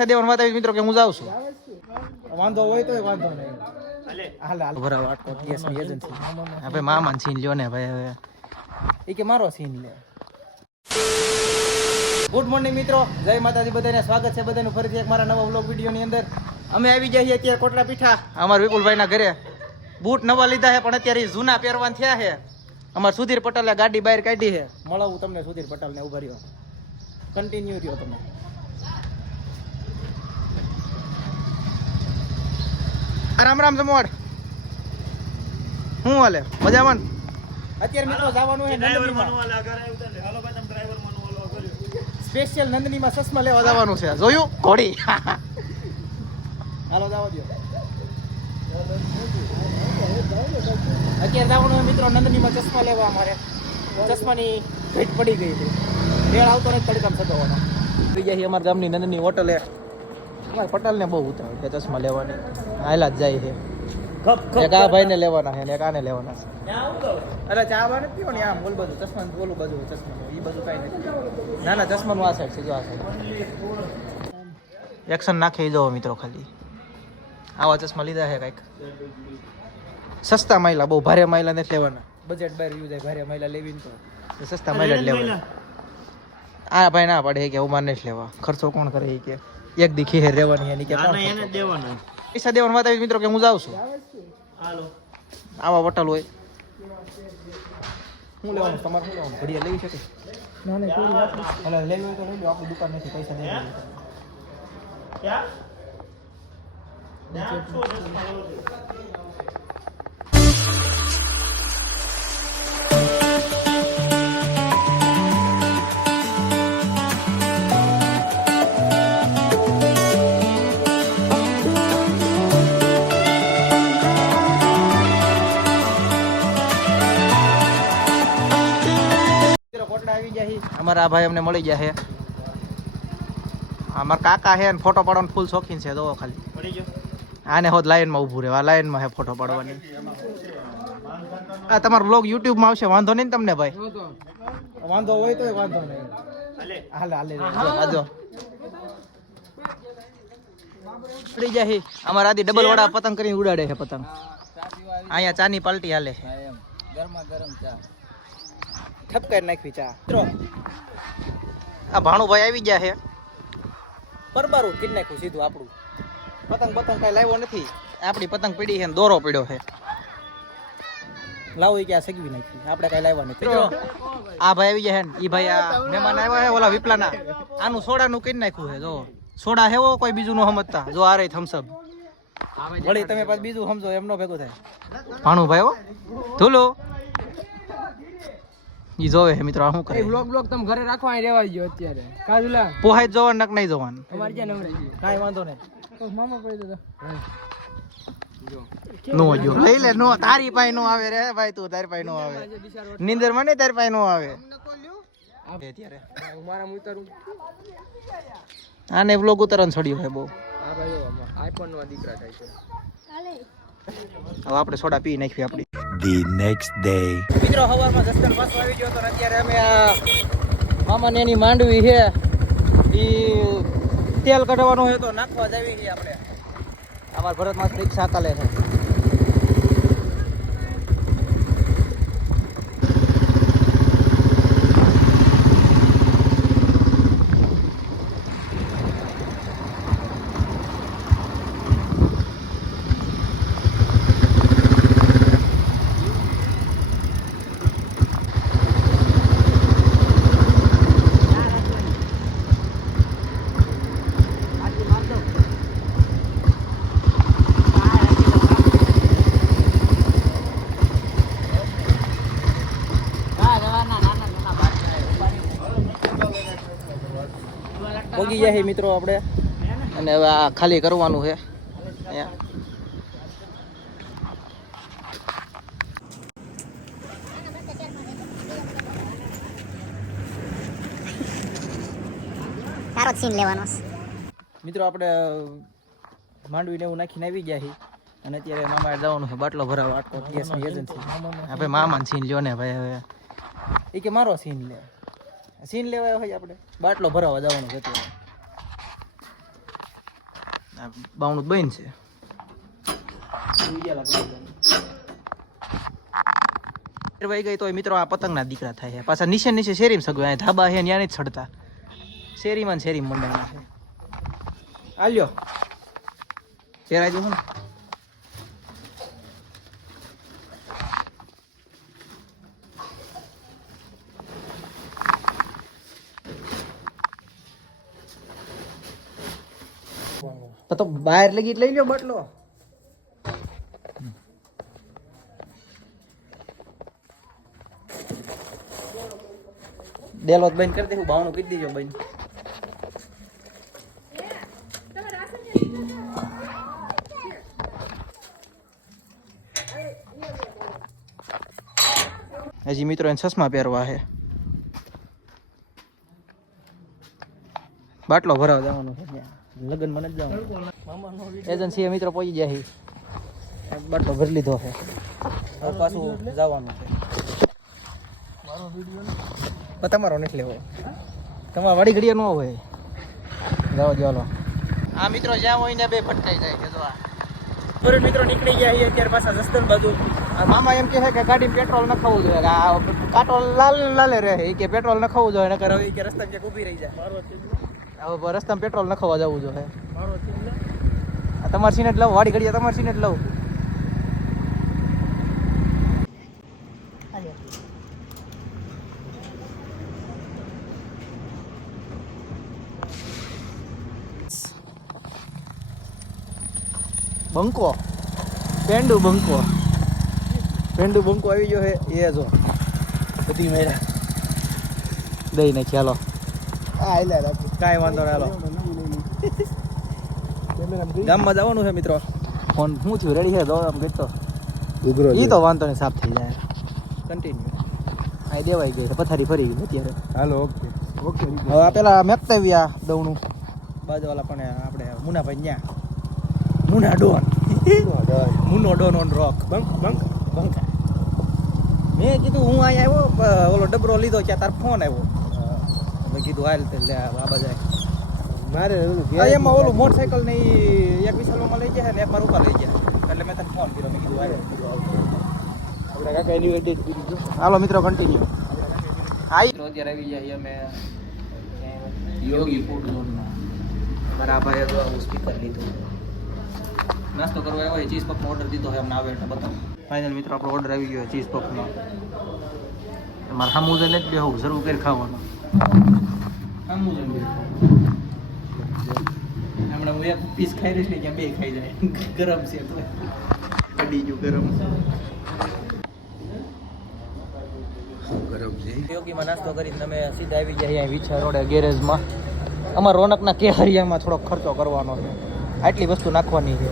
પૈસા દેવાનું વાત આવી મિત્રો કે હું જાઉં છું. વાંધો હોય તો વાંધો નહીં. હાલે હાલ ભરાવ આટકો ગેસની એજન્સી. હવે મામાન સીન લ્યો ને ભાઈ. હવે એ કે મારો સીન લે. ગુડ મોર્નિંગ મિત્રો, જય માતાજી બધાને. સ્વાગત છે બધાનું ફરીથી એક મારા નવા વ્લોગ વિડીયોની અંદર. અમે આવી જઈએ અત્યારે કોટડા પીઠા અમારા વિપુલભાઈના ઘરે. બૂટ નવા લીધા છે પણ અત્યારે જૂના પહેરવાન થયા છે. અમારા સુધીર પટેલે ગાડી બહાર કાઢી છે. મળાવું તમને સુધીર પટેલને. ઉભા રહ્યો, કન્ટિન્યુ રહ્યો તમે. રામ રામ જમવાડ. શું હાલે? મજામાં? અત્યારે મિત્રો જવાનું છે સ્પેશિયલ નંદનીમાં ચશ્મા લેવા જવાનું છે. જોયું ઘોડી? હાલો જવા દો. અત્યારે જવાનું હોય મિત્રો નંદનીમાં ચશ્મા લેવા. અમારે ચશ્માની ભેટ પડી ગઈ હતી. ભેળ આવતો નથી તડકામ સગાવવાનો. થઈ જાય અમારા ગામની નંદની હોટલે. અમારા પટેલને બહુ ઉતાવળ છે ચશ્મા લેવાની. હાલા જ જાય છે. એક આ ભાઈને લેવાના છે ને એક આને લેવાના છે. અરે ચા બા નથી પીવો ને આમ બોલ બધું ચશ્મા બોલું બધું ચશ્મા એ બધું કાંઈ નથી. ના ના ચશ્માનું આ સાઈડ છે. જો આ સાઈડ એક્શન નાખી દો મિત્રો. ખાલી આવા ચશ્મા લીધા છે કાંઈક સસ્તા માયલા. બહુ ભારે માયલા નથી લેવાના. બજેટ બહાર યુ જાય. ભારે માયલા લેવી ને તો સસ્તા માયલા જ લેવાના. આ ભાઈ ના પાડે કે હું માર નથી લેવા. ખર્ચો કોણ કરે કે એક દી ખીહેર રહેવાની એની કે એને દેવાના પૈસા દેવાનું વાત આવી મિત્રો કે હું જાઉં છું. હાલો આવા વટલ હોય. શું લેવાનું તમારે? શું લેવાનું? ઘડિયા લેવી છે કે ના ના કોઈ વાત નહીં. ભલે લેવી હોય તો લઈ લો. આપણી દુકાન નથી. પૈસા દેવા ક્યાં અમારા આ ભાઈ અમને મળી ગયા છે. અમારા કાકા છે ને ફોટો પાડવાનો ફૂલ શોખીન છે. જોવો ખાલી આને હોત લાઈનમાં ઊભું રહેવા. લાઈનમાં છે ફોટો પાડવાની. આ તમારો બ્લોગ યુટ્યુબમાં આવશે. વાંધો નહીં ને તમને ભાઈ? વાંધો હોય તો વાંધો નહીં. હાલે હાલે આજો પડી જાય. અમારા આદી ડબલ વાળા પતંગ કરીને ઉડાડે છે પતંગ. અહીંયા ચાની પાલટી હાલે છે. ગરમા ગરમ ચા ઠપકાઈ નાખવી ચા. આ ભાણુભાઈ આવી ગયા છે. પરબારું કીન નાખ્યું સીધું આપણું. પતંગ કઈ લાવ્યો નથી. આપણી પતંગ પડી છે ને દોરો પડ્યો છે. લાવો કે આ સગવી નાખી. આપણે કઈ લાવ્યા નથી. આ ભાઈ આવી ગયા છે ને. ઈ ભાઈ આ મહેમાન આવ્યા છે ઓલા વિપલાના. આનું સોડાનું કીન નાખ્યું છે. જો સોડા હેવો કોઈ બીજું નો સમજતા. જો આ રહી થમ્સઅપ. વળી તમે પાછું બીજું સમજો એમનો ભેગું થાય. ભાણુભાઈ હો ધોલો ઈ જોવે છે મિત્રો. શું કરે? બ્લોગ તમે ઘરે રાખવા અહીં રહેવા ગયો અત્યારે. કાજુલા પોહાય જોવાનું નક નહીં જોવાનું. અમારે ક્યાં નવરાઈ કાંઈ વાંધો નહીં. મામા પડી દો નો જો લઈ લે. નો તારી પાસે નો આવે રે ભાઈ. તું તારી પાસે નો આવે. નીંદર માં નહીં તારી પાસે નો આવે. અત્યારે મારા ઉતારું. આને વ્લોગ ઉતારવાનું છોડ્યું છે બહુ. હા ભાઈ આઈફોન નો દીકરા થાય છે. હવે આપણે સોડા પી નાખવી આપણી. The next day. મિત્રો સવારમાં જસ્તન પાછો આવી ગયો તો અત્યારે અમે આ મામાને એની માંડવી છે ઈ તેલ કઢાવવાનું હોય તો નાખવા જ આવી ગયા આપણે. અમારા ભરતમાં રિક્ષા ચાલે છે. પોગી ગયા છે મિત્રો આપણે. અને હવે આ ખાલી કરવાનું છે. સારો સીન લેવાનો મિત્રો. આપણે માંડવીને એવું નાખીને આવી ગયા છીએ. અને અત્યારે મામા જવાનું છે બાટલો ભરાવા. આટકો ગેસની એજન્સી. હવે મામાન સીન લ્યો ને ભાઈ. હવે એ કે મારો સીન લે. સીન લેવાયો હોય આપણે બાટલો ભરાવા જવાનું છે અત્યારે. બાવણું બન છે વાઈ ગઈ તો મિત્રો આ પતંગના દીકરા થાય છે પાછા નીચે નીચે શેરીમાં સગવા ધાબા છે ત્યાં નહીં ચડતા શેરીમાં ને શેરીમાં મંડાણા છે આલ્યો શેરાઈ દઉં ને તો બહાર લગી લઈ લ્યો બટલો ડેલોત બંધ કરી દે હું બાવણું કરી દીજો બંધ હજી મિત્રો એને ચશ્મા પહેરવા છે બાટલો ભરાવા જવાનો છે લગન મને જ જવાનું એજન્સી મિત્રો પહોંચી જાય બાટલો ભરી લીધો છે હવે પાછું જવાનું છે તમારો નથી લેવો તમારે વાડી ઘડિયા ન હોય જાઓ ચાલો આ મિત્રો જ્યાં હોય ને બે ભટકાઈ જાય કે જો આ મિત્રો નીકળી ગયા છીએ અત્યારે પાછા જસદણ બાજુ મામા એમ કહે છે કે ગાડી પેટ્રોલ ન ખાવું જોઈએ આ કાંટો લાલ લાલે રહે કે પેટ્રોલ ન ખાવું જોઈએ નકર હવે કે રસ્તા ક્યાંક ઊભી રહી જાય હવે રસ્તામાં પેટ્રોલ ન ખાવા જવું જોઈએ તમારે સીને જ લઉં વાડી ઘડિયા તમારે સીને જ લઉં બંકો પેંડુ બંકો આવી ગયો છે એ જો બધી મેરા દઈ નાખી હાલો કાંઈ વાંધો ના હાલો ગામમાં જવાનું છે મિત્રો ફોન શું થયું રેડી છે દો આમ ગયો એ તો વાંધો નહીં સાફ થઈ જાય કન્ટિન્યુ આ દેવાઈ ગઈ છે પથારી ફરી ગઈ અત્યારે હાલો ઓકે ઓકે હવે આ પેલા મેકતાવ્યા દવનું બાજુવાળા પણ આપણે મુનાભાઈ ન્યા મુના ડોન મુનો ડોન ઓન રોક બંકા મેં કીધું હું અહીંયા આવ્યો ઓલો ડબરો લીધો ત્યાં તાર ફોન આવ્યો મેં કીધું હાલ લે બાબા જાય મારે એમાં ઓલું મોટરસાઇકલ ને એક વિશાલમાં લઈ જાય ને એક મારું ઉપર લઈ જાય એટલે મેં તને ફોન કર્યો મેં કીધું આપણે કાકા એની એડિટ કરી હાલો મિત્રો કન્ટિન્યુ અત્યારે આવી જાય અમે યોગી ફૂડ ઝોનમાં બરાબર સ્પીકર લીધું નાસ્તો કરવા આવ્યો ચીઝ પફનો ઓર્ડર દીધો હોય અમને આવે એટલે બતાવો ફાઇનલ મિત્રો આપણો ઓર્ડર આવી ગયો ચીઝ પફનો મારે સામું નથી બેહું શરૂ કરી ખાવાનું સામું હમણાં હું એક પીસ ખાઈ રહીશ ને ત્યાં બે ખાઈ જાય ગરમ છે તો કડી ગયું ગરમ યોગીમાં નાસ્તો કરીને અમે સીધા આવી ગયા અહીંયા વિછા રોડે ગેરેજમાં અમારા રોનકના કેહરિયામાં થોડોક ખર્ચો કરવાનો છે આટલી વસ્તુ નાખવાની છે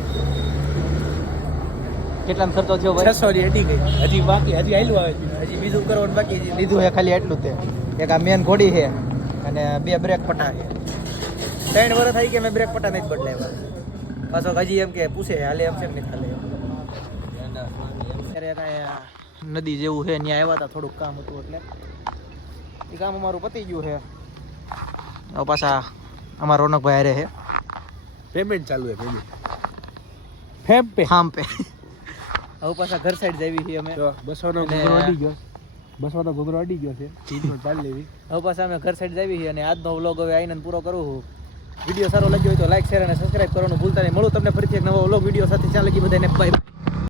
કેટલાનો ખર્ચો થયો ભાઈ 600 ની અડી ગઈ હજી બાકી હજી આયલું આવે છે હજી બીજું કરવાનું બાકી છે લીધું છે ખાલી એટલું તે એક આ મેન ઘોડી છે અને 2 બ્રેક પટ્ટા છે 3 વર્ષ થઈ કે મેં બ્રેક પટ્ટા નથી બદલાવ્યા પાછો હજી એમ કે પૂછે હાલે એમ છે ને ખાલી અત્યારે નદી જેવું છે ત્યાં આવ્યા હતા થોડુંક કામ હતું એટલે એ કામ અમારું પતી ગયું છે હવે પાછા અમારા રોનકભાઈ હારે છે પેમેન્ટ ચાલુ છે ફામ પે હવે પાછા ઘર સાઈડ જવી છીએ અમે બસોનો ગોબરો અડી ગયો છે ચીજનો ચાલ લેવી હવે પાછા અમે ઘર સાઈડ જવી છીએ અને આજનો વ્લોગ હવે આઈને પૂરો કરું છું વિડીયો સારો લાગ્યો હોય તો લાઈક શેર અને સબસ્ક્રાઇબ કરવાનું ભૂલતા નહીં મળું તમને ફરીથી એક નવો વ્લોગ વિડીયો સાથે ચાલે બધાને બાય.